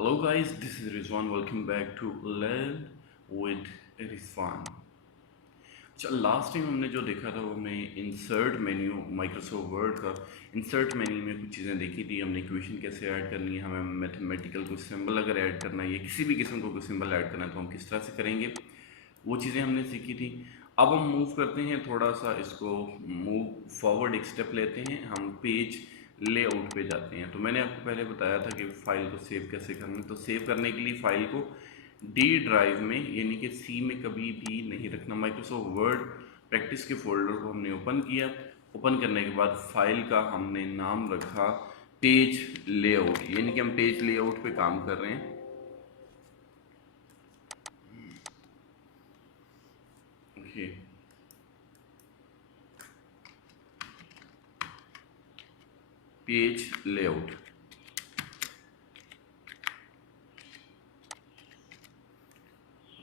Hello guys, this is Rizwan. Welcome back to Learn with Rizwan. अच्छा, last time हमने जो देखा था वो हमने इंसर्ट मेन्यू माइक्रोसॉफ्ट वर्ड का इंसर्ट मेन्यू में कुछ चीज़ें देखी थी। हमने इक्वेशन कैसे ऐड करनी है, हमें मैथमेटिकल कोई सिंबल अगर ऐड करना है या किसी भी किस्म को कोई सिंबल ऐड करना है तो हम किस तरह से करेंगे, वो चीज़ें हमने सीखी थी। अब हम मूव करते हैं, थोड़ा सा इसको मूव फॉरवर्ड एक स्टेप लेते हैं, हम पेज लेआउट पे जाते हैं। तो मैंने आपको पहले बताया था कि फ़ाइल को सेव कैसे करना है। तो सेव करने के लिए फ़ाइल को डी ड्राइव में यानी कि सी में कभी भी नहीं रखना। माइक्रोसॉफ्ट वर्ड प्रैक्टिस के फोल्डर को हमने ओपन किया। ओपन करने के बाद फाइल का हमने नाम रखा पेज लेआउट, यानी कि हम पेज लेआउट पे काम कर रहे हैं। ओके, पेज लेआउट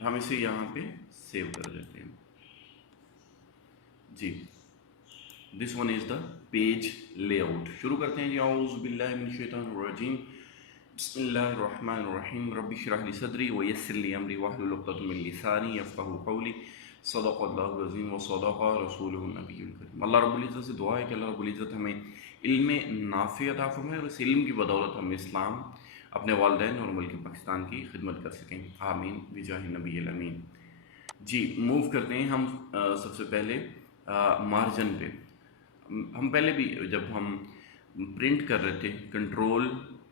हम इसे यहाँ पे सेव कर देते हैं जी। This one is the page layout. शुरू करते हैं जी। औज़ु बिल्लाहि मिनश शैतानिर रजीम, बिस्मिल्लाहिर्रहमानिर्रहीम, रब्बि इश्रह ली सदरी व यस्सिर ली अमरी वहलुल उक़दतम मिन लिसानी यफ़क़हू क़ौली, सदक़ल्लाहुल अज़ीम व सदक़ रसूलुहुन नबियुल करीम। अल्लाह रब्बुल इज़्ज़त से दुआ है कि अल्लाह रब्बुल इज़्ज़त हमें इल्म नाफ़िअ अता फ़रमाए और इस इल्म की बदौलत हम इस्लाम, अपने वालिदैन और मुल्क पाकिस्तान की खिदमत कर सकें। आमीन बिजाहि नबिय्यिल अमीन। जी, मूव करते हैं हम सबसे पहले मार्जिन पे। हम पहले भी जब हम प्रिंट कर रहे थे कंट्रोल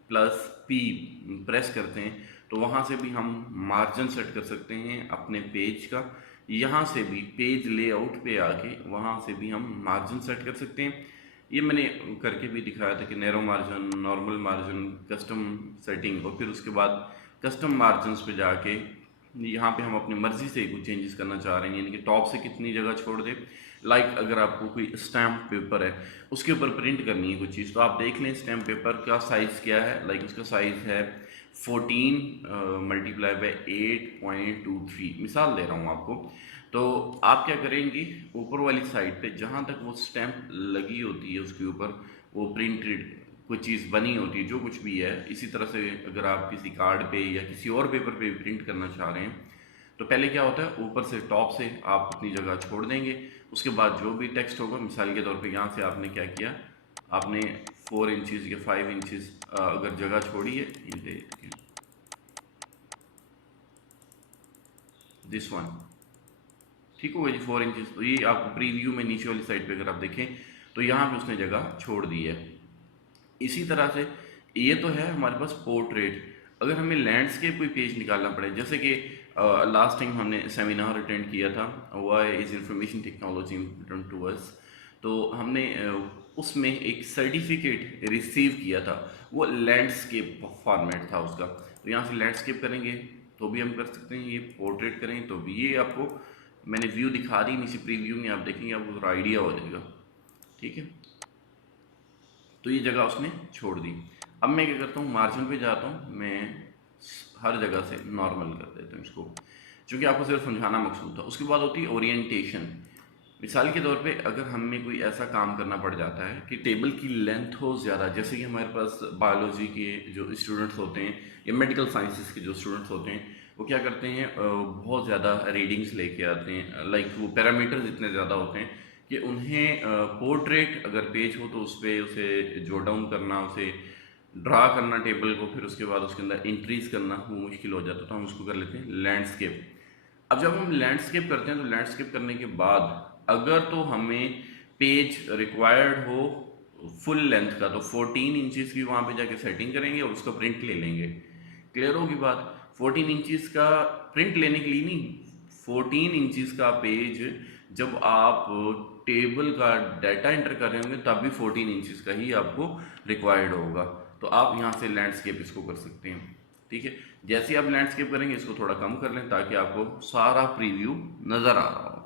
प्लस पी प्रेस करते हैं तो वहाँ से भी हम मार्जिन सेट कर सकते हैं अपने पेज का। यहाँ से भी पेज लेआउट पे आके वहाँ से भी हम मार्जिन सेट कर सकते हैं। ये मैंने करके भी दिखाया था कि narrow margin, normal margin, custom setting और फिर उसके बाद कस्टम मार्जिन पे जाके यहाँ पे हम अपनी मर्ज़ी से कुछ चेंजेस करना चाह रहे हैं, यानी कि टॉप से कितनी जगह छोड़ दें। लाइक अगर आपको कोई स्टैम्प पेपर है उसके ऊपर प्रिंट करनी है कुछ चीज़, तो आप देख लें स्टैम्प पेपर का साइज़ क्या है। लाइक उसका साइज़ है 14 मल्टीप्लाई बाई 8.23, मिसाल दे रहा हूँ आपको। तो आप क्या करेंगे, ऊपर वाली साइड पे जहाँ तक वो स्टैम्प लगी होती है उसके ऊपर वो प्रिंटेड कोई चीज़ बनी होती है, जो कुछ भी है, इसी तरह से अगर आप किसी कार्ड पे या किसी और पेपर पे प्रिंट करना चाह रहे हैं तो पहले क्या होता है, ऊपर से टॉप से आप अपनी जगह छोड़ देंगे। उसके बाद जो भी टेक्स्ट होगा, मिसाल के तौर पे यहाँ से आपने क्या किया, आपने 4 इंचज़ या 5 इंचज़ अगर जगह छोड़ी है, ये दिस वन, ठीक होगा जी 4 इंचज़। तो ये आपको प्रीव्यू में नीचे वाली साइड पे अगर आप देखें तो यहाँ पे उसने जगह छोड़ दी है। इसी तरह से ये तो है हमारे पास पोर्ट्रेट। अगर हमें लैंडस्केप कोई पेज निकालना पड़े, जैसे कि लास्ट टाइम हमने सेमिनार अटेंड किया था, why is information technology important to us, तो हमने उसमें एक सर्टिफिकेट रिसीव किया था, वो लैंडस्केप फॉर्मेट था उसका। तो यहाँ से लैंडस्केप करेंगे तो भी हम कर सकते हैं, ये पोर्ट्रेट करें तो भी। ये आपको मैंने व्यू दिखा दी, नीचे प्रीव्यू में आप देखेंगे, आपको थोड़ा आइडिया हो जाएगा। ठीक है, तो ये जगह उसने छोड़ दी। अब मैं क्या करता हूँ, मार्जिन पे जाता हूँ, मैं हर जगह से नॉर्मल कर देता हूँ इसको, क्योंकि आपको सिर्फ समझाना मकसूद था। उसके बाद होती है ओरिएंटेशन। मिसाल के तौर पे अगर हमें कोई ऐसा काम करना पड़ जाता है कि टेबल की लेंथ हो ज़्यादा, जैसे कि हमारे पास बायोलॉजी के जो स्टूडेंट्स होते हैं या मेडिकल साइंसेस के जो स्टूडेंट्स होते हैं, वो क्या करते हैं, बहुत ज़्यादा रीडिंग्स लेके आते हैं। लाइक वो पैरामीटर्स इतने ज़्यादा होते हैं कि उन्हें पोर्ट्रेट अगर पेज हो तो उस पर उसे जो डाउन करना, उसे ड्रा करना टेबल को, फिर उसके बाद उसके अंदर इंट्रीज करना वो मुश्किल हो जाता है। तो हम उसको कर लेते हैं लैंडस्केप। अब जब हम लैंडस्केप करते हैं तो लैंडस्केप करने के बाद अगर तो हमें पेज रिक्वायर्ड हो फुल लेंथ का, तो 14 इंचज़ की वहाँ पे जाके सेटिंग करेंगे और उसका प्रिंट ले लेंगे। क्लियर होगी बात। 14 इंचज़ का प्रिंट लेने के लिए नहीं, 14 इंचज़ का पेज जब आप टेबल का डाटा एंटर कर रहे होंगे तब भी 14 इंचज़ का ही आपको रिक्वायर्ड होगा। तो आप यहाँ से लैंडस्केप इसको कर सकते हैं। ठीक है, जैसे ही आप लैंडस्केप करेंगे इसको थोड़ा कम कर लें ताकि आपको सारा प्रीव्यू नज़र आ रहा हो।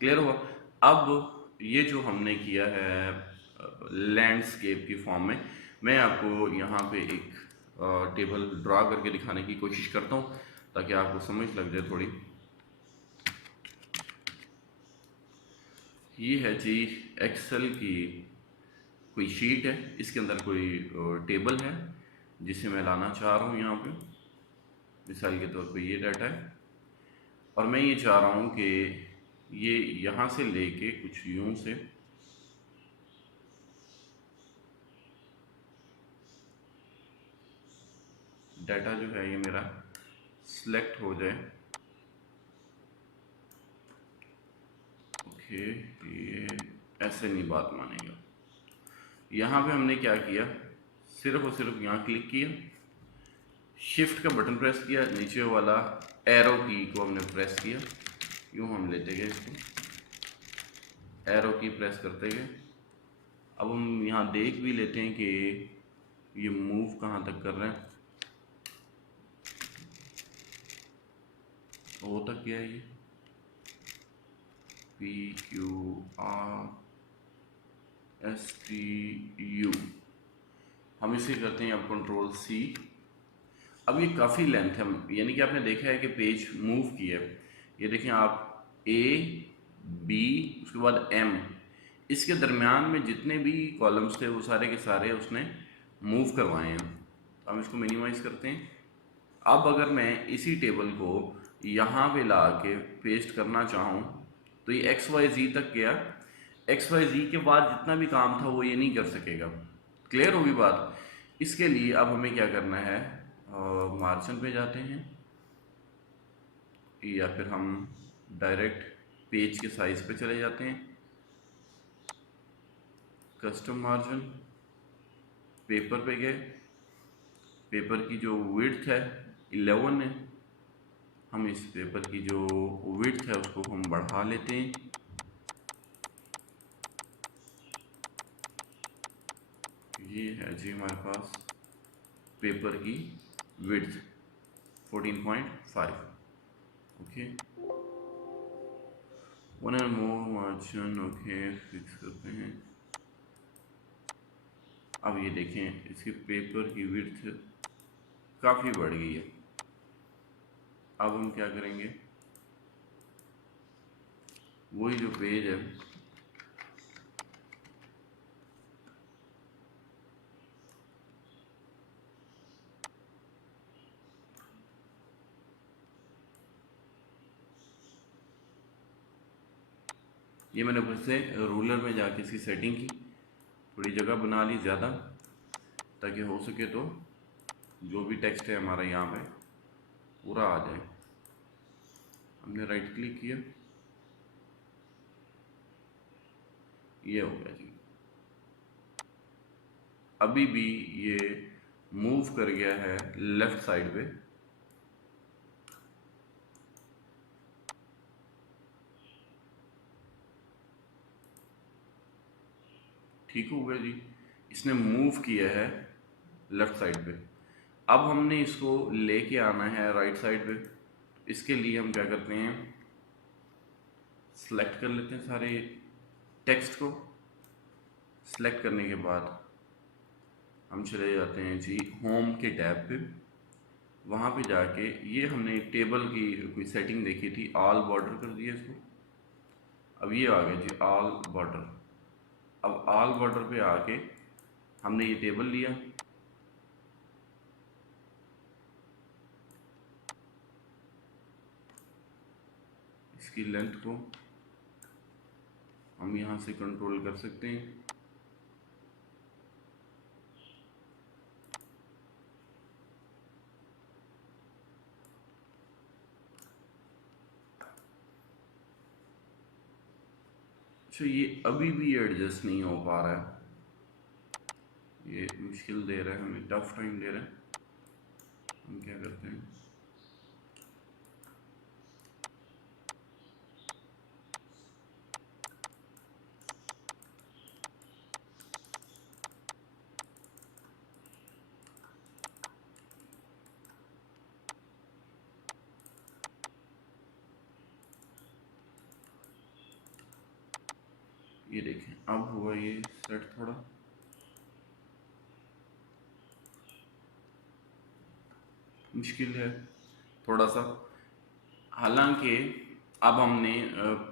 क्लियर हुआ। अब ये जो हमने किया है लैंडस्केप की फॉर्म में, मैं आपको यहाँ पे एक टेबल ड्रा करके दिखाने की कोशिश करता हूँ ताकि आपको समझ लग जाए थोड़ी। ये है जी एक्सेल की कोई शीट है, इसके अंदर कोई टेबल है जिसे मैं लाना चाह रहा हूँ यहाँ पे। मिसाल के तौर पे ये डाटा है और मैं ये चाह रहा हूँ कि ये यहाँ से लेके कुछ यूं से डाटा जो है ये मेरा सिलेक्ट हो जाए। ओके, ये ऐसे नहीं बात मानेगा। यहाँ पे हमने क्या किया, सिर्फ और सिर्फ यहाँ क्लिक किया, शिफ्ट का बटन प्रेस किया, नीचे वाला एरो की को हमने प्रेस किया, यूँ हम लेते गए इसको, एरो की प्रेस करते गए। अब हम यहाँ देख भी लेते हैं कि ये मूव कहाँ तक कर रहे हैं। ओ तक क्या है ये, PQRSTU, हम इसे करते हैं अब कंट्रोल C। अब ये काफ़ी लेंथ है, यानी कि आपने देखा है कि पेज मूव किया है। ये देखें आप, A B उसके बाद M, इसके दरमियान में जितने भी कॉलम्स थे वो सारे के सारे उसने मूव करवाए हैं। तो हम इसको मिनिमाइज करते हैं। अब अगर मैं इसी टेबल को यहाँ पे ला के पेस्ट करना चाहूँ तो ये XYZ तक गया, XYZ के बाद जितना भी काम था वो ये नहीं कर सकेगा। क्लियर होगी बात। इसके लिए अब हमें क्या करना है, मार्जिन पे जाते हैं या फिर हम डायरेक्ट पेज के साइज पे चले जाते हैं, कस्टम मार्जिन, पेपर पे गए, पेपर की जो विड्थ है 11 है, हम इस पेपर की जो विड्थ है उसको हम बढ़ा लेते हैं। ये है जी हमारे पास पेपर की width 14.5। Okay, one and more margin, okay fix करते हैं। अब ये देखें इसके पेपर की विड्थ काफ़ी बढ़ गई है। अब हम क्या करेंगे, वही जो पेज है ये मैंने फिर से रूलर में जाके इसकी सेटिंग की, थोड़ी जगह बना ली ज़्यादा, ताकि हो सके तो जो भी टेक्स्ट है हमारा यहाँ पे पूरा आ जाए। हमने राइट क्लिक किया, ये हो गया जी। अभी भी ये मूव कर गया है लेफ्ट साइड पे। ठीक हो गया जी, इसने मूव किया है लेफ्ट साइड पे। अब हमने इसको लेके आना है राइट साइड पे। इसके लिए हम क्या करते हैं, सेलेक्ट कर लेते हैं सारे टेक्स्ट को। सेलेक्ट करने के बाद हम चले जाते हैं जी होम के टैब पे। वहाँ पे जाके ये हमने टेबल की कोई सेटिंग देखी थी, ऑल बॉर्डर कर दिया इसको। अब ये आ गया जी ऑल बॉर्डर। अब ऑल बॉर्डर पे आके हमने ये टेबल लिया, इसकी लेंथ को हम यहाँ से कंट्रोल कर सकते हैं। अच्छा, ये अभी भी एडजस्ट नहीं हो पा रहा है, ये मुश्किल दे रहा है हमें, टफ टाइम दे रहा है। हम क्या करते हैं, ये देखें अब हुआ ये सेट। थोड़ा मुश्किल है थोड़ा सा, हालांकि अब हमने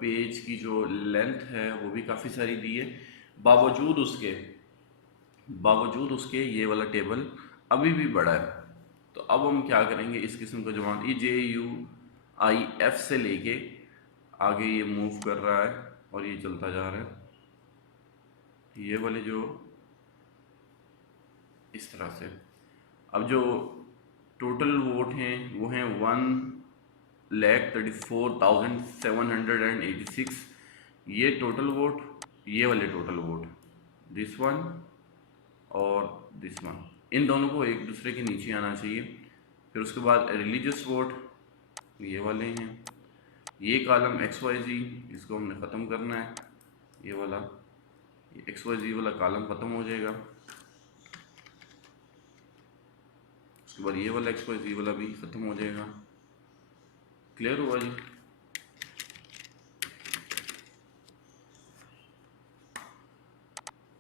पेज की जो लेंथ है वो भी काफ़ी सारी दी है। बावजूद उसके ये वाला टेबल अभी भी बड़ा है। तो अब हम क्या करेंगे, इस किस्म का जो मान ये JUIF से लेके आगे ये मूव कर रहा है और ये चलता जा रहा है, ये वाले जो इस तरह से। अब जो टोटल वोट हैं वो हैं 1,34,786। ये टोटल वोट, ये वाले टोटल वोट, दिस वन और दिस वन, इन दोनों को एक दूसरे के नीचे आना चाहिए। फिर उसके बाद रिलीजियस वोट ये वाले हैं, ये कॉलम XYZ इसको हमने ख़त्म करना है, ये वाला, ये XYZ वाला कॉलम ख़त्म हो जाएगा। उसके बाद ये वाला XYZ वाला भी ख़त्म हो जाएगा। क्लियर हुआ जी?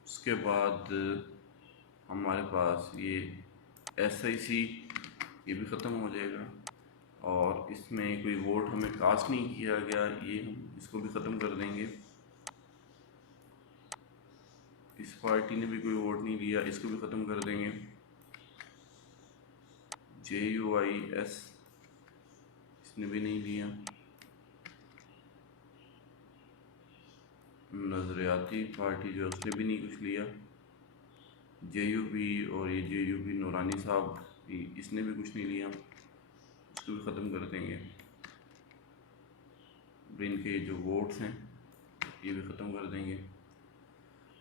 उसके बाद हमारे पास ये SIC ये भी ख़त्म हो जाएगा, और इसमें कोई वोट हमें कास्ट नहीं किया गया, ये हम इसको भी ख़त्म कर देंगे। इस पार्टी ने भी कोई वोट नहीं दिया, इसको भी ख़त्म कर देंगे। JUIS इसने भी नहीं दिया। नज़रियाती पार्टी जो उसने भी नहीं कुछ लिया। JUP और ये JUP नूरानी साहब इसने भी कुछ नहीं लिया, इसको भी ख़त्म कर देंगे। इनके जो वोट्स हैं ये भी ख़त्म कर देंगे।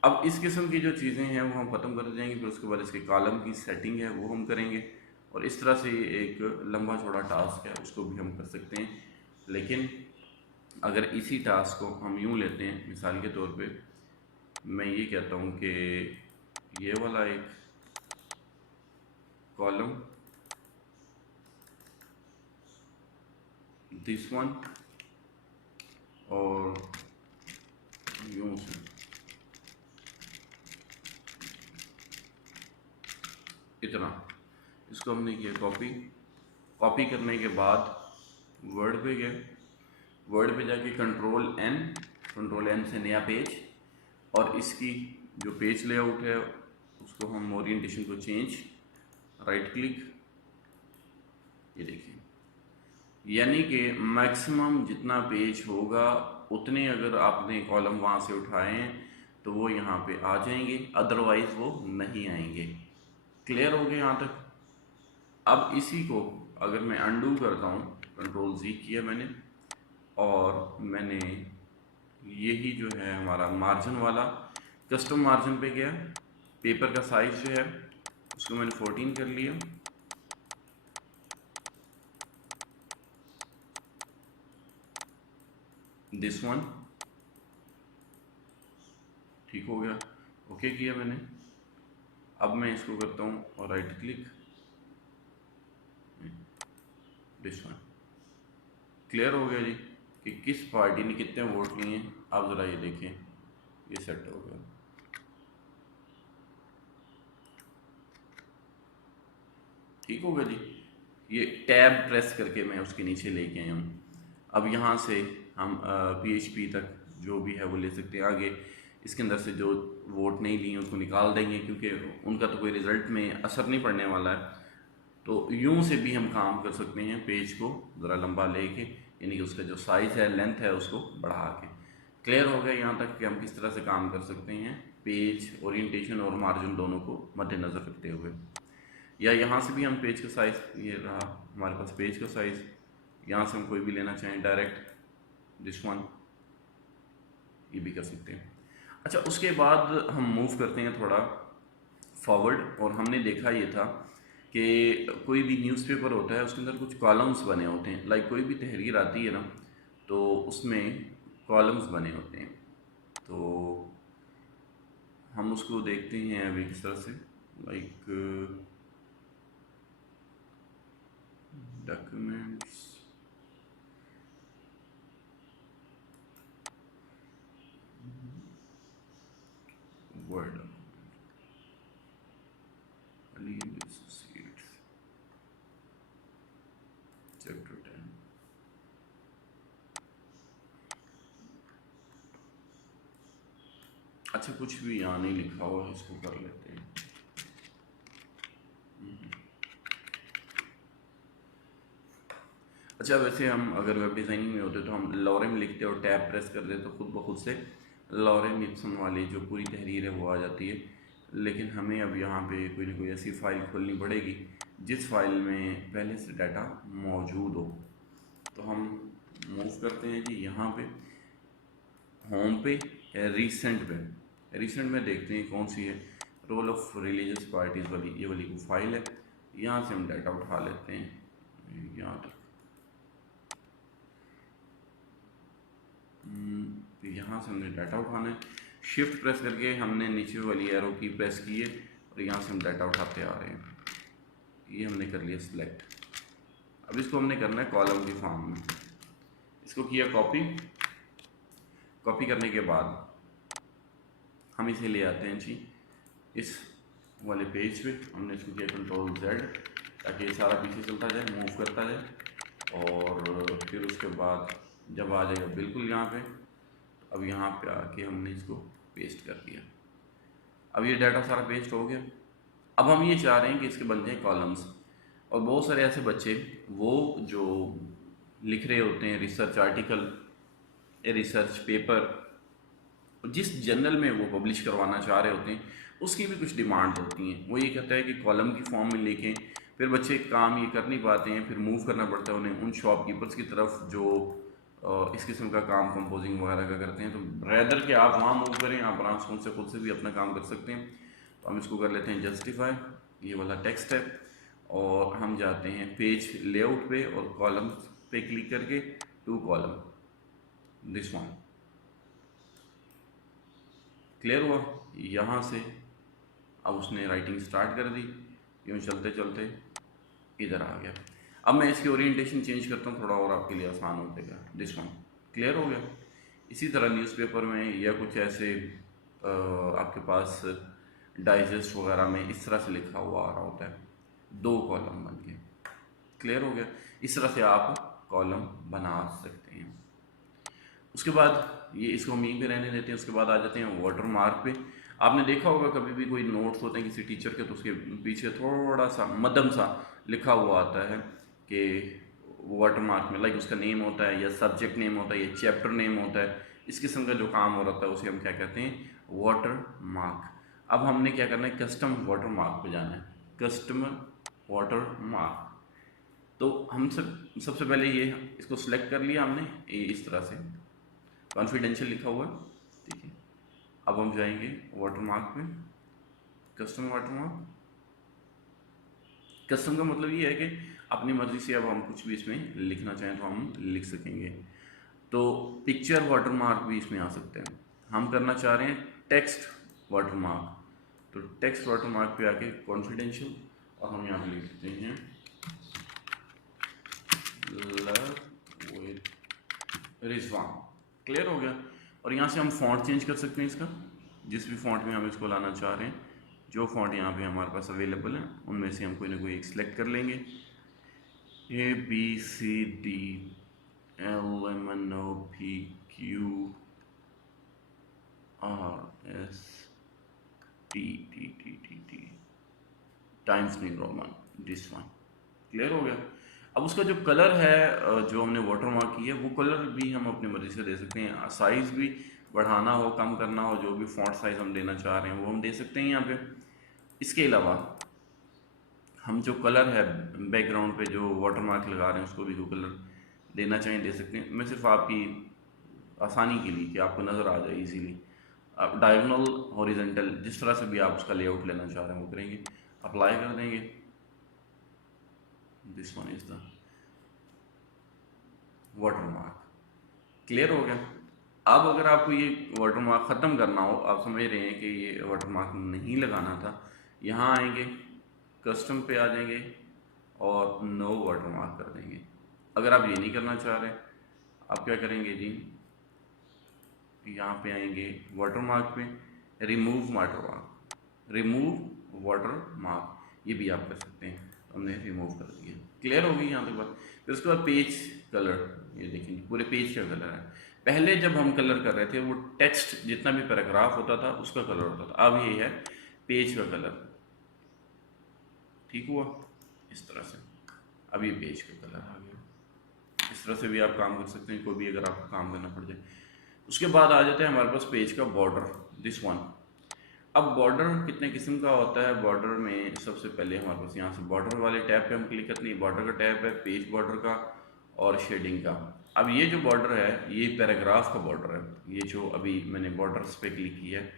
अब इस किस्म की जो चीज़ें हैं वो हम ख़त्म कर देंगे। फिर उसके बाद इसके कॉलम की सेटिंग है वो हम करेंगे, और इस तरह से एक लंबा चौड़ा टास्क है उसको भी हम कर सकते हैं। लेकिन अगर इसी टास्क को हम यूँ लेते हैं, मिसाल के तौर पे मैं ये कहता हूँ कि ये वाला एक कॉलम, दिस वन, और यूँ से इतना, इसको हमने किया कॉपी। कॉपी करने के बाद वर्ड पे गए, वर्ड पे जाके कंट्रोल N से नया पेज, और इसकी जो पेज लेआउट है उसको हम ओरिएंटेशन को चेंज, राइट क्लिक, ये देखिए, यानी कि मैक्सिमम जितना पेज होगा उतने अगर आपने कॉलम वहाँ से उठाए हैं तो वो यहाँ पे आ जाएंगे, अदरवाइज़ वो नहीं आएंगे। क्लियर हो गया यहाँ तक? अब इसी को अगर मैं अंडू करता हूँ, कंट्रोल Z किया मैंने, और मैंने यही जो है हमारा मार्जिन वाला कस्टम मार्जिन पे गया, पेपर का साइज़ जो है उसको मैंने 14 कर लिया, दिस वन, ठीक हो गया, ओके किया मैंने। अब मैं इसको करता हूँ और right click, this one. Clear हो गया जी कि किस पार्टी ने कितने वोट लिए हैं। आप ज़रा ये देखें, ये सेट हो गया। ठीक हो गया जी। ये टैब प्रेस करके मैं उसके नीचे लेके आया हूँ। अब यहाँ से हम PHP तक जो भी है वो ले सकते हैं। आगे इसके अंदर से जो वोट नहीं लिए उसको निकाल देंगे, क्योंकि उनका तो कोई रिज़ल्ट में असर नहीं पड़ने वाला है। तो यूँ से भी हम काम कर सकते हैं, पेज को ज़रा लंबा लेके, यानी कि उसका जो साइज़ है, लेंथ है, उसको बढ़ा के। क्लियर हो गया यहाँ तक कि हम किस तरह से काम कर सकते हैं, पेज ओरिएंटेशन और मार्जिन दोनों को मद्देनज़र रखते हुए। या यहाँ से भी हम पेज का साइज़, ये रहा हमारे पास पेज का साइज़, यहाँ से हम कोई भी लेना चाहें डायरेक्ट, दिस वन, ये भी कर सकते हैं। अच्छा, उसके बाद हम मूव करते हैं थोड़ा फॉरवर्ड, और हमने देखा ये था कि कोई भी न्यूज़पेपर होता है उसके अंदर कुछ कॉलम्स बने होते हैं। लाइक कोई भी तहरीर आती है ना, तो उसमें कॉलम्स बने होते हैं। तो हम उसको देखते हैं अभी किस तरह से, लाइक डॉक्यूमेंट्स, वर्ड, चैप्टर 10। अच्छा, कुछ भी यहाँ नहीं लिखा हुआ है, इसको कर लेते हैं। अच्छा, वैसे हम अगर वेब डिज़ाइनिंग में होते तो हम लॉरेम लिखते और टैब प्रेस कर देते तो खुद ब खुद से लॉरेम इप्सन वाली जो पूरी तहरीर है वो आ जाती है। लेकिन हमें अब यहाँ पे कोई ना कोई ऐसी फ़ाइल खोलनी पड़ेगी जिस फाइल में पहले से डाटा मौजूद हो। तो हम मूव करते हैं जी यहाँ पे, होम पे, रिसेंट में देखते हैं कौन सी है, रोल ऑफ रिलीजियस पार्टीज़ वाली, ये वाली को फाइल है। यहाँ से हम डाटा उठा लेते हैं यहाँ तक। यहाँ से हमने डाटा उठाना है, शिफ्ट प्रेस करके हमने नीचे वाली एरो की प्रेस की है और यहाँ से हम डाटा उठाते आ रहे हैं। ये हमने कर लिया सिलेक्ट। अब इसको हमने करना है कॉलम की फॉर्म में। इसको किया कॉपी करने के बाद हम इसे ले आते हैं जी इस वाले पेज पे। हमने इसको किया Ctrl+Z ताकि ये सारा पीछे चलता जाए, मूव करता जाए। और फिर उसके बाद जब आ जाएगा बिल्कुल यहाँ पे, तो अब यहाँ पे आके हमने इसको पेस्ट कर दिया। अब ये डाटा सारा पेस्ट हो गया। अब हम ये चाह रहे हैं कि इसके बनते हैं कॉलम्स। और बहुत सारे ऐसे बच्चे वो जो लिख रहे होते हैं रिसर्च आर्टिकल, रिसर्च पेपर, जिस जर्नल में वो पब्लिश करवाना चाह रहे होते हैं उसकी भी कुछ डिमांड होती हैं। वो ये कहता है कि कॉलम की फॉर्म में लिखें। फिर बच्चे काम ये कर नहीं पाते हैं, फिर मूव करना पड़ता है उन्हें उन शॉपकीपर्स की तरफ जो इस किस्म का काम कंपोजिंग वगैरह का करते हैं। तो रैदर कि आप वहाँ मूव करें, आप आराम से खुद से भी अपना काम कर सकते हैं। तो हम इसको कर लेते हैं जस्टिफाई, ये वाला टेक्स्ट है, और हम जाते हैं पेज लेआउट पे और कॉलम्स पे क्लिक करके to column, this one. Clear हुआ? यहाँ से अब उसने राइटिंग स्टार्ट कर दी, यूँ चलते चलते इधर आ गया। अब मैं इसकी ओरिएंटेशन चेंज करता हूँ, थोड़ा और आपके लिए आसान हो जाएगा। दिस वन क्लियर हो गया। इसी तरह न्यूज़पेपर में या कुछ ऐसे आपके पास डाइजेस्ट वगैरह में इस तरह से लिखा हुआ आ रहा होता है, दो कॉलम बन के। क्लियर हो गया? इस तरह से आप कॉलम बना सकते हैं। उसके बाद ये इसको यहीं पे रहने देते हैं। उसके बाद आ जाते हैं वाटर मार्क पे। आपने देखा होगा कभी भी कोई नोट्स होते हैं किसी टीचर के, तो उसके पीछे थोड़ा सा मध्यम सा लिखा हुआ आता है कि वाटर मार्क में लाइक उसका नेम होता है या सब्जेक्ट नेम होता है या चैप्टर नेम होता है। इस किस्म का जो काम हो रहा है उसे हम क्या कहते हैं, वाटर मार्क। अब हमने क्या करना है, कस्टम वाटर मार्क पे जाना है, कस्टम वाटर मार्क। तो हम सबसे पहले ये इसको सिलेक्ट कर लिया हमने, ये इस तरह से कॉन्फिडेंशियल लिखा हुआ है, ठीक है। अब हम जाएंगे वाटर मार्क में, कस्टम वाटर मार्क। कस्टम का मतलब ये है कि अपनी मर्ज़ी से अब हम कुछ भी इसमें लिखना चाहें तो हम लिख सकेंगे। तो पिक्चर वाटर मार्क भी इसमें आ सकते हैं। हम करना चाह रहे हैं टेक्स्ट वाटर मार्क, तो टेक्स्ट वाटर मार्क पे आके कॉन्फिडेंशियल, और हम यहाँ पे लिख देते हैं लव विद रिजवान। क्लियर हो गया? और यहाँ से हम फॉन्ट चेंज कर सकते हैं इसका, जिस भी फॉन्ट में हम इसको लाना चाह रहे हैं। जो फॉन्ट यहाँ पे हमारे पास अवेलेबल है उनमें से हम कोई ना कोई एक सिलेक्ट कर लेंगे। ABCDLMNOPQRSTTTTT times new Roman, this one. Clear हो गया? अब उसका जो कलर है जो हमने वाटर मार्क की है वो कलर भी हम अपनी मर्ज़ी से दे सकते हैं। साइज़ भी बढ़ाना हो, कम करना हो, जो भी फॉन्ट साइज़ हम देना चाह रहे हैं वो हम दे सकते हैं यहाँ पे। इसके अलावा हम जो कलर है बैकग्राउंड पे जो वाटर मार्क लगा रहे हैं उसको भी कोई कलर देना चाहें दे सकते हैं। मैं सिर्फ आपकी आसानी के लिए कि आपको नज़र आ जाए इजीली, आप डायगोनल हॉरिजेंटल जिस तरह से भी आप उसका लेआउट लेना चाह रहे हैं वो करेंगे, अप्लाई कर देंगे। This one is the water mark. Clear हो गया? अब अगर आपको ये वाटर मार्क ख़त्म करना हो, आप समझ रहे हैं कि ये वाटर मार्क नहीं लगाना था, यहाँ आएंगे, कस्टम पे आ जाएंगे और नो वाटर मार्क कर देंगे। अगर आप ये नहीं करना चाह रहे, आप क्या करेंगे जी, यहाँ पे आएंगे वाटर मार्क पे, remove water mark, remove water mark, ये भी आप कर सकते हैं। हमने रिमूव कर दिया। क्लियर हो गई यहाँ तक बात? फिर उसके बाद पेज कलर, ये देखेंगे पूरे पेज का कलर है। पहले जब हम कलर कर रहे थे वो टेक्स्ट जितना भी पैराग्राफ होता था उसका कलर होता था, अब ये है पेज का कलर। ठीक हुआ? इस तरह से अब ये पेज का कलर आ गया। इस तरह से भी आप काम कर सकते हैं, कोई भी अगर आपको काम करना पड़ जाए। उसके बाद आ जाता है हमारे पास पेज का बॉर्डर, दिस वन। अब बॉर्डर कितने किस्म का होता है? बॉर्डर में सबसे पहले हमारे पास यहाँ से बॉर्डर वाले टैब पे हम क्लिक करते हैं, बॉर्डर का टैब है, पेज बॉर्डर का और शेडिंग का। अब ये जो बॉर्डर है ये पैराग्राफ का बॉर्डर है, ये जो अभी मैंने बॉर्डर्स पे क्लिक किया है।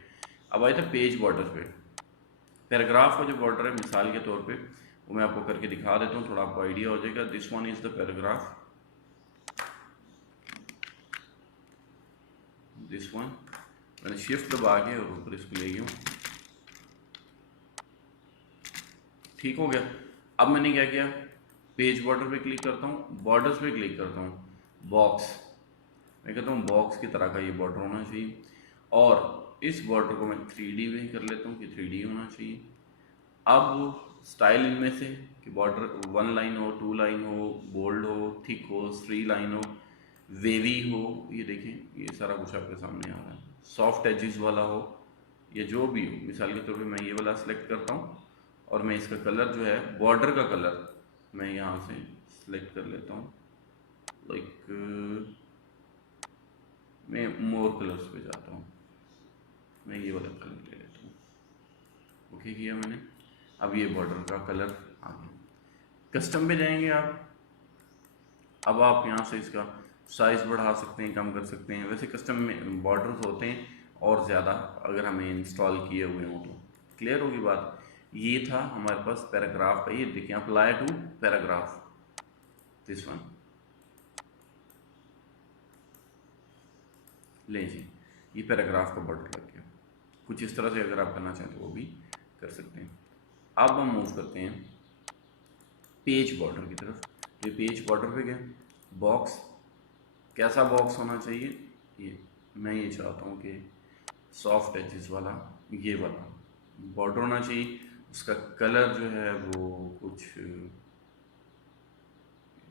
अब आए थे पेज बॉर्डर पे, पैराग्राफ का जो बॉर्डर है मिसाल के तौर पे वो मैं आपको करके दिखा देता हूँ, थोड़ा आपको आइडिया हो जाएगा। This one is the paragraph, this one. मैंने शिफ्ट दबा के और ऊपर इसको ले गया, ठीक हो गया। अब मैंने क्या किया, पेज बॉर्डर पे क्लिक करता हूँ, बॉर्डर्स पे क्लिक करता हूँ, बॉक्स, मैं कहता हूँ बॉक्स की तरह का ये बॉर्डर होना चाहिए। और इस बॉर्डर को मैं 3D में कर लेता हूँ कि 3D होना चाहिए। अब स्टाइल इनमें से कि बॉर्डर 1 लाइन हो, 2 लाइन हो, बोल्ड हो, थिक हो, 3 लाइन हो, वेवी हो, ये देखें ये सारा कुछ आपके सामने आ रहा है, सॉफ्ट एजेस वाला हो या जो भी हो। मिसाल के तौर पे मैं ये वाला सेलेक्ट करता हूँ और मैं इसका कलर जो है बॉर्डर का कलर मैं यहाँ से सिलेक्ट कर लेता हूँ, लाइक मैं मोर कलर्स पे जाता हूँ, मैं ये वाला कलर ले लेता हूँ, ओके किया मैंने। अब ये बॉर्डर का कलर आ गया। कस्टम पे जाएंगे आप, अब आप यहाँ से इसका साइज़ बढ़ा सकते हैं, कम कर सकते हैं। वैसे कस्टम में बॉर्डर्स होते हैं और ज़्यादा अगर हमें इंस्टॉल किए हुए हों तो। क्लियर होगी बात। ये था हमारे पास पैराग्राफ का, ये देखिए apply to paragraph, this one. ले जी, ये पैराग्राफ का बॉर्डर लग गया। कुछ इस तरह से अगर आप करना चाहें तो वो भी कर सकते हैं। अब हम मूव करते हैं पेज बॉर्डर की तरफ। ये पेज बॉर्डर पे गया, बॉक्स, कैसा बॉक्स होना चाहिए? ये मैं ये चाहता हूँ कि सॉफ्ट एजेस वाला ये वाला बॉर्डर होना चाहिए। उसका कलर जो है वो कुछ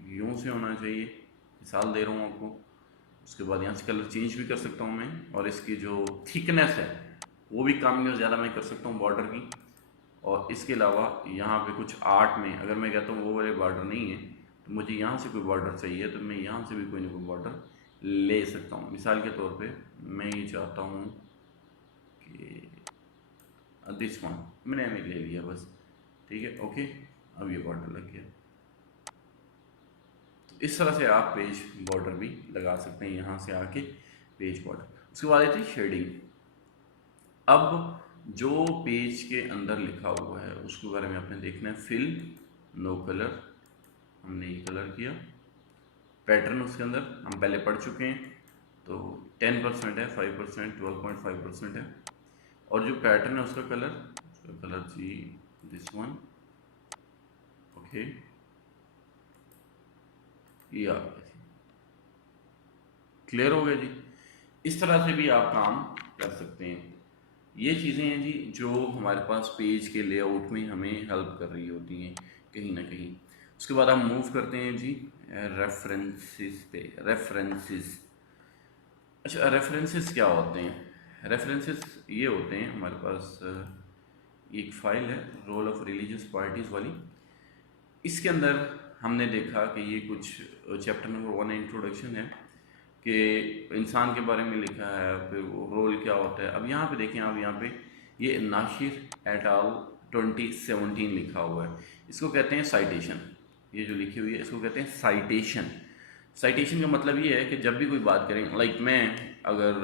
यूं से होना चाहिए, मिसाल दे रहा हूँ आपको। उसके बाद यहाँ से कलर चेंज भी कर सकता हूँ मैं, और इसकी जो थिकनेस है वो भी कम या ज़्यादा मैं कर सकता हूँ बॉर्डर की। और इसके अलावा यहाँ पे कुछ आर्ट में अगर मैं कहता हूँ वो वाले बॉर्डर नहीं है तो मुझे यहाँ से कोई बॉर्डर चाहिए तो मैं यहाँ से भी कोई ना कोई बॉर्डर ले सकता हूँ। मिसाल के तौर पे मैं ये चाहता हूँ कि दिस वन मैंने ले लिया बस, ठीक है, ओके। अब ये बॉर्डर लग गया। तो इस तरह से आप पेज बॉर्डर भी लगा सकते हैं, यहाँ से आके पेज बॉर्डर। उसके बाद आती है शेडिंग। अब जो पेज के अंदर लिखा हुआ है उसके बारे में आपने देखना है। फिल, नो कलर, हमने ये कलर किया। पैटर्न उसके अंदर हम पहले पढ़ चुके हैं, तो 10% है, 5%, 12.5% है। और जो पैटर्न है उसका कलर जी दिस वन, ओके, ये आ गया जी। क्लियर हो गया जी। इस तरह से भी आप काम कर सकते हैं। ये चीज़ें हैं जी जो हमारे पास पेज के लेआउट में हमें हेल्प कर रही होती हैं कहीं ना कहीं। उसके बाद हम मूव करते हैं जी रेफरेंसेस पे। रेफरेंसेस, अच्छा रेफरेंसेस क्या होते हैं? रेफरेंसेस ये होते हैं हमारे पास एक फ़ाइल है रोल ऑफ रिलीजियस पार्टीज़ वाली। इसके अंदर हमने देखा कि ये कुछ चैप्टर नंबर 1 इंट्रोडक्शन है कि इंसान के बारे में लिखा है, फिर रोल क्या होता है। अब यहाँ पे देखें आप, यहाँ पे ये नाशिर एट आल 2017 लिखा हुआ है। इसको कहते हैं साइटेशन। ये जो लिखी हुई है इसको कहते हैं साइटेशन। साइटेशन का मतलब ये है कि जब भी कोई बात करें, लाइक मैं अगर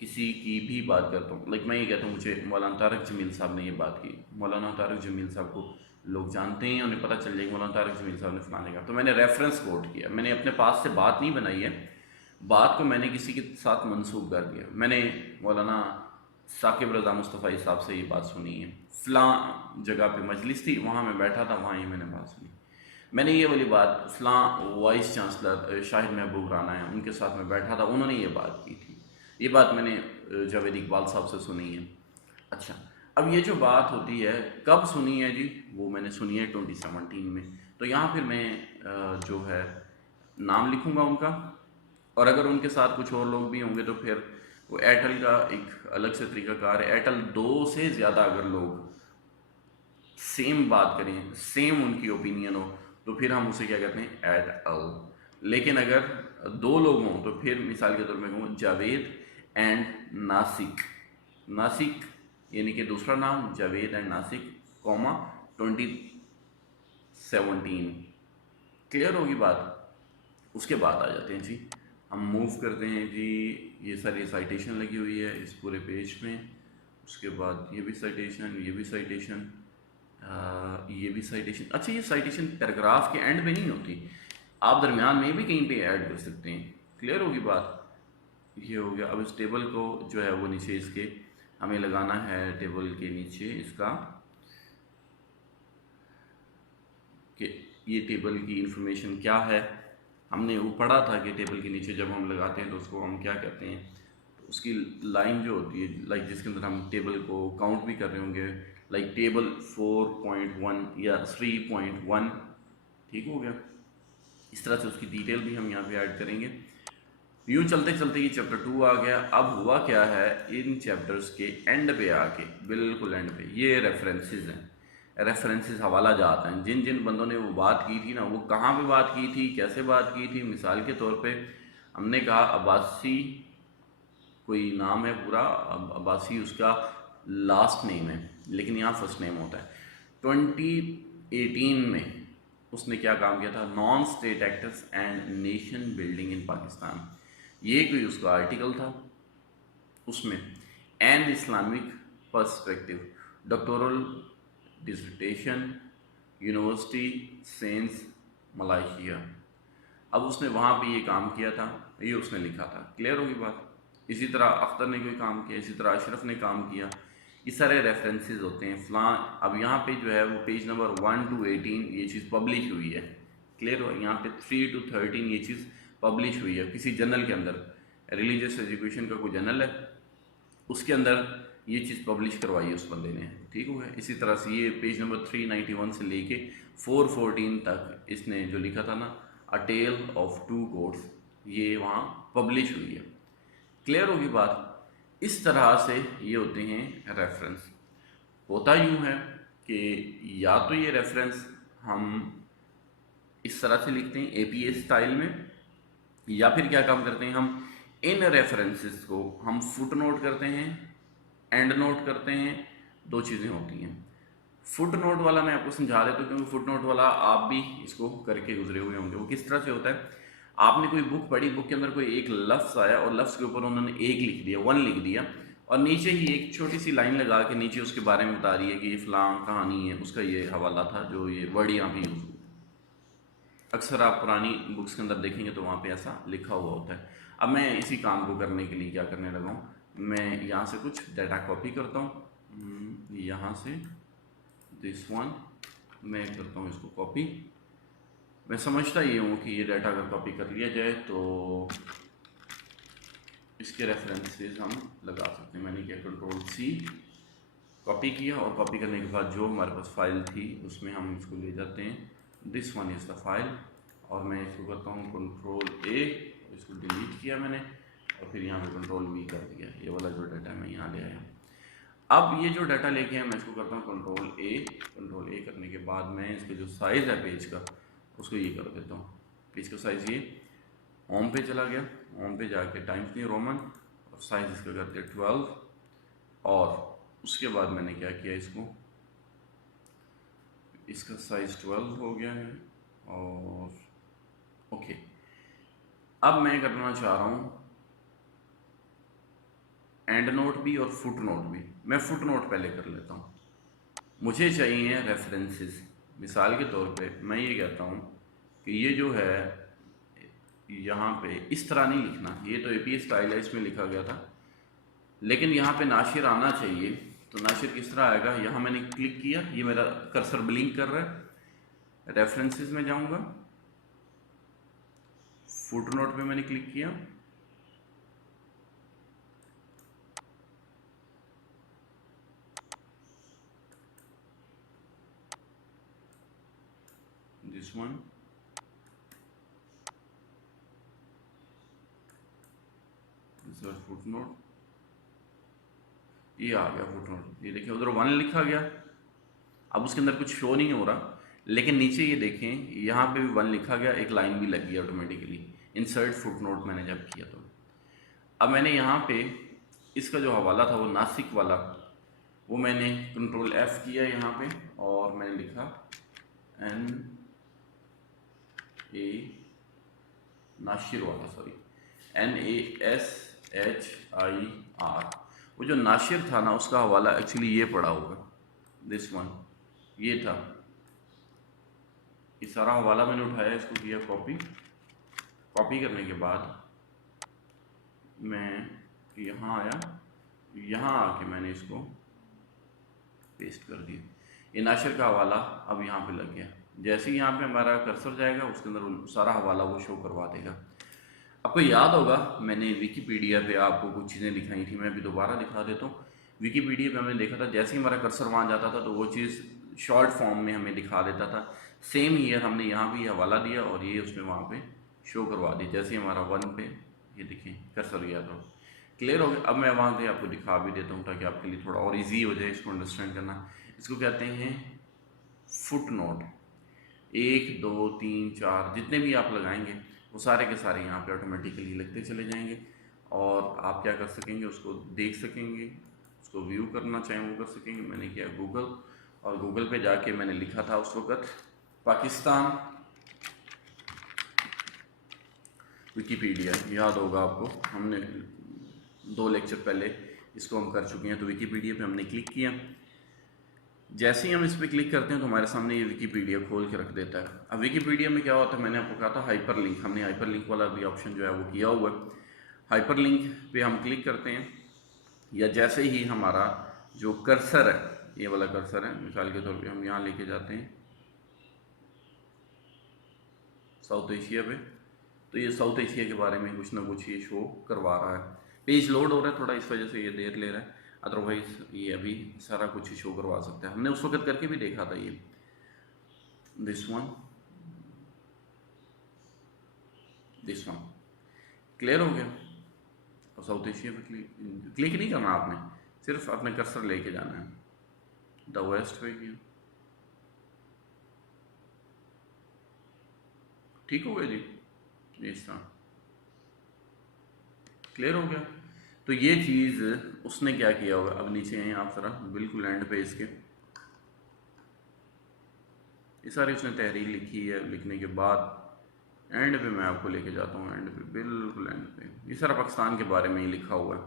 किसी की भी बात करता हूँ, लाइक मैं ये कहता हूँ मुझे मौलाना तारक जमील साहब ने ये बात की। मौलाना तारक जमील साहब को लोग जानते हैं, उन्हें पता चल जाएगा मौलाना तारक जमील साहब ने फलाने का, तो मैंने रेफरेंस कोट किया। मैंने अपने पास से बात नहीं बनाई है, बात को मैंने किसी के साथ मंसूब कर दिया। मैंने मौलाना साकिब रज़ा मुस्तफ़ा साहब से ये बात सुनी है, फ़लाँ जगह पे मजलिस थी, वहाँ मैं बैठा था, वहाँ ही मैंने बात सुनी। मैंने ये वाली बात फ़लाँ वाइस चांसलर शाहिद महबूब राना है, उनके साथ मैं बैठा था, उन्होंने ये बात की थी। ये बात मैंने जावेद इकबाल साहब से सुनी है। अच्छा, अब ये जो बात होती है कब सुनी है जी? वो मैंने सुनी है 2017 में। तो यहाँ फिर मैं जो है नाम लिखूँगा उनका, और अगर उनके साथ कुछ और लोग भी होंगे तो फिर वो एयरटेल का एक अलग से तरीकाकार है। एयरटेल 2 से ज़्यादा अगर लोग सेम बात करें, सेम उनकी ओपिनियन हो, तो फिर हम उसे क्या कहते हैं, एयरटेल। लेकिन अगर दो लोग हों तो फिर मिसाल के तौर में कहूँ जावेद एंड नासिक, नासिक यानी कि दूसरा नाम Javed and Nashik comma 2017। Clear होगी बात। उसके बाद आ जाते हैं जी, हम मूव करते हैं जी, ये सारी साइटेशन लगी हुई है इस पूरे पेज में। उसके बाद ये भी साइटेशन, ये भी साइटेशन, ये भी साइटेशन। अच्छा, ये साइटेशन पैराग्राफ के एंड में नहीं होती, आप दरमियान में भी कहीं पे ऐड कर सकते हैं। क्लियर होगी बात। ये हो गया। अब इस टेबल को जो है वो नीचे इसके हमें लगाना है, टेबल के नीचे इसका कि ये टेबल की इंफॉर्मेशन क्या है। हमने वो पढ़ा था कि टेबल के नीचे जब हम लगाते हैं तो उसको हम क्या कहते हैं, तो उसकी लाइन जो होती है लाइक जिसके अंदर हम टेबल को काउंट भी कर रहे होंगे, लाइक टेबल 4.1 या 3.1। ठीक हो गया। इस तरह से उसकी डिटेल भी हम यहाँ पे ऐड करेंगे। यूँ चलते चलते ये चैप्टर 2 आ गया। अब हुआ क्या है, इन चैप्टर्स के एंड पे आके, बिल्कुल एंड पे, ये रेफरेंसेस हैं। रेफरेंसेस हवाला जात हैं, जिन जिन बंदों ने वो बात की थी ना, वो कहाँ पे बात की थी, कैसे बात की थी। मिसाल के तौर पे हमने कहा अब्बासी कोई नाम है पूरा, अब्बासी उसका लास्ट नेम है, लेकिन यहाँ फर्स्ट नेम होता है। 2018 में उसने क्या काम किया था, non state actors and nation building in Pakistan, ये कोई उसका आर्टिकल था। उसमें an Islamic perspective, doctoral dissertation, university sense Malaysia. अब उसने वहाँ पे ये काम किया था, ये उसने लिखा था। क्लियर होगी बात। इसी तरह अख्तर ने कोई काम किया, इसी तरह अशरफ ने काम किया। ये सारे रेफरेंसेस होते हैं फलां। अब यहाँ पे जो है वो पेज नंबर 1 to 18 ये चीज़ पब्लिश हुई है। क्लियर हो। यहाँ पे 3 to 13 ये चीज़ पब्लिश हुई है किसी जर्नल के अंदर, रिलीजियस एजुकेशन का कोई जर्नल है, उसके अंदर ये चीज़ पब्लिश करवाई है उस बंदे ने। ठीक हो गया। इसी तरह से ये पेज नंबर 391 से लेके 414 तक इसने जो लिखा था ना, अ टेल ऑफ टू कोर्ट्स, ये वहाँ पब्लिश हुई है। क्लियर होगी बात। इस तरह से ये होते हैं रेफरेंस। होता यूँ है कि या तो ये रेफरेंस हम इस तरह से लिखते हैं एपीए स्टाइल में, या फिर क्या काम करते हैं, हम इन रेफरेंसेस को हम फुट नोट करते हैं, एंड नोट करते हैं। दो चीज़ें होती हैं। फुट नोट वाला मैं आपको समझा देता हूँ, क्योंकि फुट नोट वाला आप भी इसको करके गुजरे हुए होंगे। वो किस तरह से होता है, आपने कोई बुक पढ़ी, बुक के अंदर कोई एक लफ्ज़ आया और लफ्ज़ के ऊपर उन्होंने एक लिख दिया, 1 लिख दिया, और नीचे ही एक छोटी सी लाइन लगा के नीचे उसके बारे में बता रही है कि ये फ़लाँ कहानी है, उसका ये हवाला था, जो ये वर्ड यहाँ पे यूज़ हुआ। अक्सर आप पुरानी बुक्स के अंदर देखेंगे तो वहाँ पे ऐसा लिखा हुआ होता है। अब मैं इसी काम को करने के लिए क्या करने लगा हूँ, मैं यहाँ से कुछ डाटा कॉपी करता हूँ, यहाँ से दिस वन मैं करता हूँ इसको कॉपी। मैं समझता ये हूँ कि ये डाटा अगर कॉपी कर लिया जाए तो इसके रेफरेंसेस हम लगा सकते हैं। मैंने किया Ctrl+C, कॉपी किया, और कॉपी करने के बाद जो हमारे पास फाइल थी उसमें हम इसको ले जाते हैं। This one is the file, और मैं इसको करता हूँ Ctrl+A, इसको डिलीट किया मैंने, और फिर यहाँ पे Ctrl+V कर दिया। ये वाला जो डाटा मैं यहाँ ले आया। अब ये जो डाटा लेके आया मैं इसको करता हूँ Ctrl+A करने के बाद मैं इसका जो साइज़ है पेज का उसको ये कर देता हूँ। पेज का साइज़ ये होम पे चला गया, होम पे जाके टाइम्स न्यू रोमन, और साइज़ इसका करते 12, और उसके बाद मैंने क्या किया, इसका साइज़ 12 हो गया है। और ओके, अब मैं करना चाह रहा हूँ एंड नोट भी और फुट नोट भी। मैं फुट नोट पहले कर लेता हूँ। मुझे चाहिए रेफरेंसेस। मिसाल के तौर पे मैं ये कहता हूँ कि ये जो है यहाँ पे इस तरह नहीं लिखना, ये तो एपीए स्टाइल है, इसमें लिखा गया था, लेकिन यहाँ पे नाशिर आना चाहिए। तो नाशिर किस तरह आएगा, यहाँ मैंने क्लिक किया, ये मेरा कर्सर ब्लिंक कर रहा है। रेफरेंसेस में जाऊँगा, फुट नोट पे मैंने क्लिक किया, दिस वन, फुट नोट, ये आ गया फुट नोट। ये देखिए उधर 1 लिखा गया। अब उसके अंदर कुछ शो नहीं हो रहा, लेकिन नीचे ये देखें, यहाँ पे भी 1 लिखा गया, एक लाइन भी लगी है ऑटोमेटिकली, इंसर्ट फुटनोट मैंने जब किया तो। अब मैंने यहाँ पे इसका जो हवाला था वो नासिक वाला, वो मैंने कंट्रोल F किया यहाँ पे और मैंने लिखा NA नाशिर वाला, सॉरी NASHIR। वो जो नाशिर था ना उसका हवाला एक्चुअली ये पड़ा हुआ, दिस वन, ये था। ये सारा हवाला मैंने उठाया, इसको किया कॉपी। कॉपी करने के बाद मैं यहाँ आया, यहाँ आके मैंने इसको पेस्ट कर दिया। ये नाशिर का हवाला अब यहाँ पे लग गया। जैसे ही यहाँ पे हमारा कर्सर जाएगा उसके अंदर सारा हवाला वो शो करवा देगा। आपको याद होगा मैंने विकीपीडिया पे आपको कुछ चीज़ें दिखाई थी, मैं अभी दोबारा दिखा देता हूँ। विकीपीडिया पे हमने देखा था जैसे ही हमारा कर्सर वहाँ जाता था तो वो चीज़ शॉर्ट फॉर्म में हमें दिखा देता था। सेम ईयर हमने यहाँ भी हवाला दिया और ये उसने वहाँ पे शो करवा दी। जैसे ही हमारा 1 पे ये देखिए कर्सर गया तो क्लियर हो गया। अब मैं वहाँ से आपको दिखा भी देता हूँ ताकि आपके लिए थोड़ा और ईजी हो जाए इसको अंडरस्टैंड करना। इसको कहते हैं फुट नोट। 1 2 3 4 जितने भी आप लगाएंगे वो सारे के सारे यहाँ पे ऑटोमेटिकली लगते चले जाएंगे और आप क्या कर सकेंगे, उसको देख सकेंगे, उसको व्यू करना चाहें वो कर सकेंगे। मैंने किया गूगल, और गूगल पे जाके मैंने लिखा था उस वक़्त पाकिस्तान विकीपीडिया, याद होगा आपको, हमने 2 लेक्चर पहले इसको हम कर चुके हैं। तो विकीपीडिया पे हमने क्लिक किया। जैसे ही हम इस पर क्लिक करते हैं तो हमारे सामने ये विकीपीडिया खोल के रख देता है। अब विकीपीडिया में क्या होता है, मैंने आपको कहा था हाइपर लिंक, हमने हाइपर लिंक वाला भी ऑप्शन जो है वो किया हुआ है। हाइपर लिंक पे हम क्लिक करते हैं, या जैसे ही हमारा जो कर्सर है, ये वाला कर्सर है, मिसाल के तौर पे हम यहाँ लेके जाते हैं साउथ एशिया पे, तो ये साउथ एशिया के बारे में कुछ ना कुछ ये शो करवा रहा है। पेज लोड हो रहा है थोड़ा, इस वजह से ये देर ले रहा है, अदरवाइज ये अभी सारा कुछ शो करवा सकता है। हमने उस वक्त करके भी देखा था ये दिस वन क्लियर हो गया। और साउथ एशिया पे क्लिक नहीं करना आपने, सिर्फ अपने कर्सर लेके जाना है। द वेस्ट पे किया, ठीक हो गया जी, इस तरह क्लियर हो गया। तो ये चीज़ उसने क्या किया होगा, अब नीचे हैं आप जरा बिल्कुल एंड पे इसके, ये सारी उसने तहरीर लिखी है। लिखने के बाद एंड पे मैं आपको लेके जाता हूँ, एंड पे बिल्कुल एंड पे ये सारा पाकिस्तान के बारे में ही लिखा हुआ है।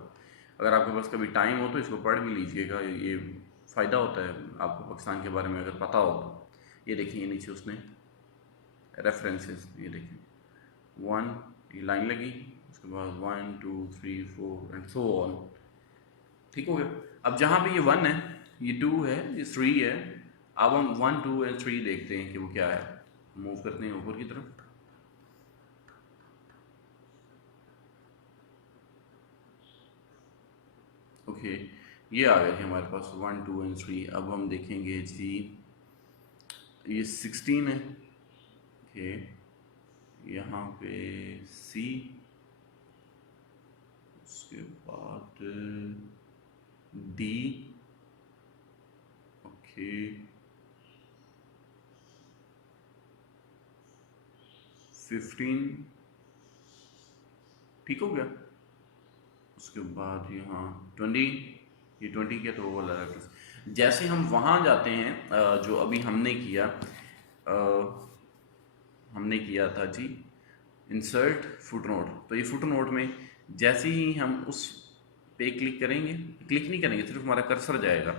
अगर आपके पास कभी टाइम हो तो इसको पढ़ भी लीजिएगा, ये फ़ायदा होता है आपको पाकिस्तान के बारे में अगर पता हो तो। ये देखिए नीचे उसने रेफरेंसेस, ये देखिए 1 ये लाइन लगी, उसके बाद 1 2 3 4 एंड सो ऑन, ठीक हो गया। अब जहाँ पे ये 1 है, ये 2 है, ये 3 है, अब हम 1 2 एंड 3 देखते हैं कि वो क्या है। मूव करते हैं ऊपर की तरफ, ओके ये आ गया जी हमारे पास 1 2 एंड 3। अब हम देखेंगे जी ये 16 है, ओके यहाँ पे सी, उसके बाद डी, ओके 15, ठीक हो गया। उसके बाद यहाँ 20, ये 20 किया तो वो वाला रेफरेंस। जैसे हम वहाँ जाते हैं जो अभी हमने किया था जी इंसर्ट फुटनोट, तो ये फुटनोट में जैसे ही हम उस पे क्लिक करेंगे, क्लिक नहीं करेंगे, सिर्फ हमारा कर्सर जाएगा,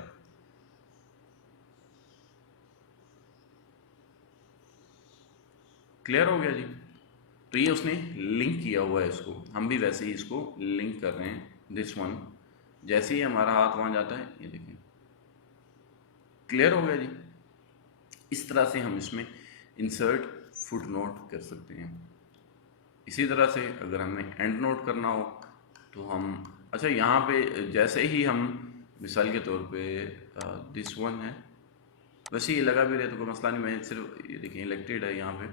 क्लियर हो गया जी। तो ये उसने लिंक किया हुआ है इसको, हम भी वैसे ही इसको लिंक कर रहे हैं दिस वन। जैसे ही हमारा हाथ वहाँ जाता है, ये देखिए क्लियर हो गया जी। इस तरह से हम इसमें इंसर्ट फुट नोट कर सकते हैं। इसी तरह से अगर हमें एंड नोट करना हो तो हम, अच्छा यहाँ पे जैसे ही हम मिसाल के तौर पे दिस वन है, वैसे ये लगा भी रहे तो कोई मसला नहीं। मैं सिर्फ ये देखिए इलेक्टेड है यहाँ पे,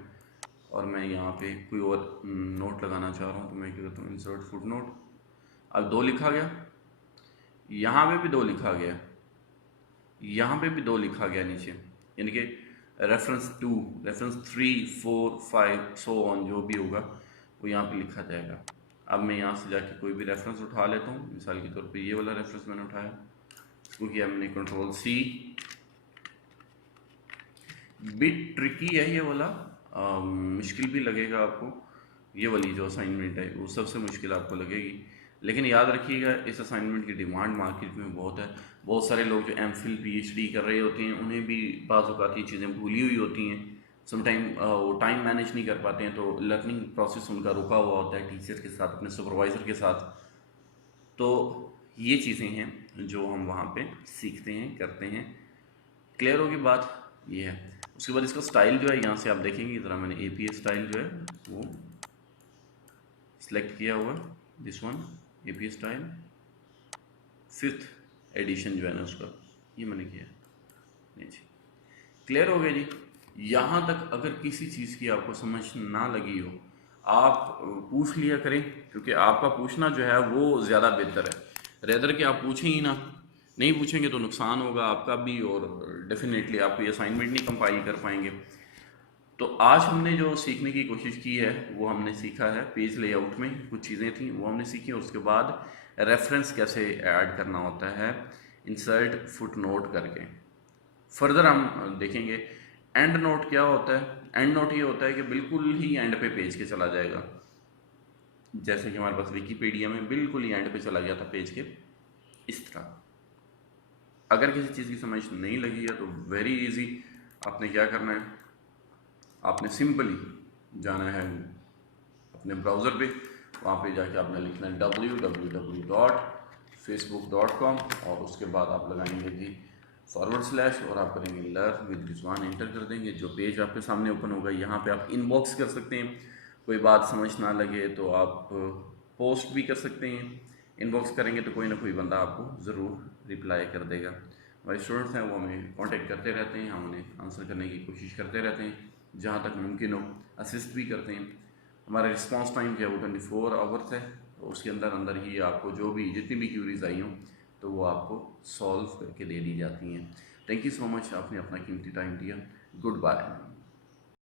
और मैं यहाँ पे कोई और नोट लगाना चाह रहा हूँ तो मैं क्या करता हूँ इंसर्ट फुट नोट। अब 2 लिखा गया, यहाँ पे भी 2 लिखा गया, यहाँ पे भी 2 लिखा गया नीचे, यानी कि रेफरेंस 2, रेफरेंस 3, 4, 5 सो ऑन जो भी होगा वो यहाँ पे लिखा जाएगा। अब मैं यहाँ से जाके कोई भी रेफरेंस उठा लेता हूँ, मिसाल के तौर पे ये वाला रेफरेंस मैंने उठाया, इसको किया मैंने कंट्रोल सी। बिट ट्रिकी है ये वाला, मुश्किल भी लगेगा आपको, ये वाली जो असाइनमेंट है वो सबसे मुश्किल आपको लगेगी, लेकिन याद रखिएगा इस असाइनमेंट की डिमांड मार्केट में बहुत है। बहुत सारे लोग जो एमफिल पीएचडी कर रहे होते हैं उन्हें भी बाज़ औक़ात ये चीज़ें भूली हुई होती हैं, समटाइम वो टाइम मैनेज नहीं कर पाते हैं, तो लर्निंग प्रोसेस उनका रुका हुआ होता है टीचर के साथ, अपने सुपरवाइज़र के साथ। तो ये चीज़ें हैं जो हम वहाँ पे सीखते हैं, करते हैं। क्लियर होगी बात, ये है। उसके बाद इसका स्टाइल जो है यहाँ से आप देखेंगे, इधर मैंने APA स्टाइल जो है वो सिलेक्ट किया हुआ, this one APA style 5th edition जो है ना उसका, ये मैंने किया। नहीं जी, क्लियर हो गया जी। यहाँ तक अगर किसी चीज़ की आपको समझ ना लगी हो आप पूछ लिया करें, क्योंकि आपका पूछना जो है वो ज़्यादा बेहतर है, रेदर कि आप पूछें ही ना। नहीं पूछेंगे तो नुकसान होगा आपका भी, और डेफिनेटली आप कोई असाइनमेंट नहीं कंपाइल कर पाएंगे। तो आज हमने जो सीखने की कोशिश की है वो हमने सीखा है, पेज लेआउट में कुछ चीज़ें थी वो हमने सीखी, और उसके बाद रेफरेंस कैसे ऐड करना होता है इंसर्ट फुट नोट करके। फर्दर हम देखेंगे एंड नोट क्या होता है। एंड नोट ये होता है कि बिल्कुल ही एंड पे पेज के चला जाएगा, जैसे कि हमारे पास विकीपीडिया में बिल्कुल ही एंड पे चला गया था पेज के, इस तरह। अगर किसी चीज़ की समझ नहीं लगी है तो वेरी इजी, आपने क्या करना है, आपने सिंपली जाना है अपने ब्राउज़र पे, वहाँ पे जाके आपने लिखना है www.facebook.com और उसके बाद आप लगाएंगे जी / और आप करेंगे लर्न विद रिजवान, एंटर कर देंगे। जो पेज आपके सामने ओपन होगा यहाँ पे आप इनबॉक्स कर सकते हैं, कोई बात समझ ना लगे तो आप पोस्ट भी कर सकते हैं। इनबॉक्स करेंगे तो कोई ना कोई बंदा आपको ज़रूर रिप्लाई कर देगा। हमारे स्टूडेंट्स हैं वो हमें कांटेक्ट करते रहते हैं, हम उन्हें आंसर करने की कोशिश करते रहते हैं, जहाँ तक मुमकिन हो असिस्ट भी करते हैं। हमारा रिस्पांस टाइम जो है वो 24 आवर्स है, तो उसके अंदर अंदर ही आपको जो भी जितनी भी क्यूरीज आई हों तो वो आपको सॉल्व करके दे दी जाती हैं। थैंक यू सो मच, आपने अपना कीमती टाइम दिया। Good bye.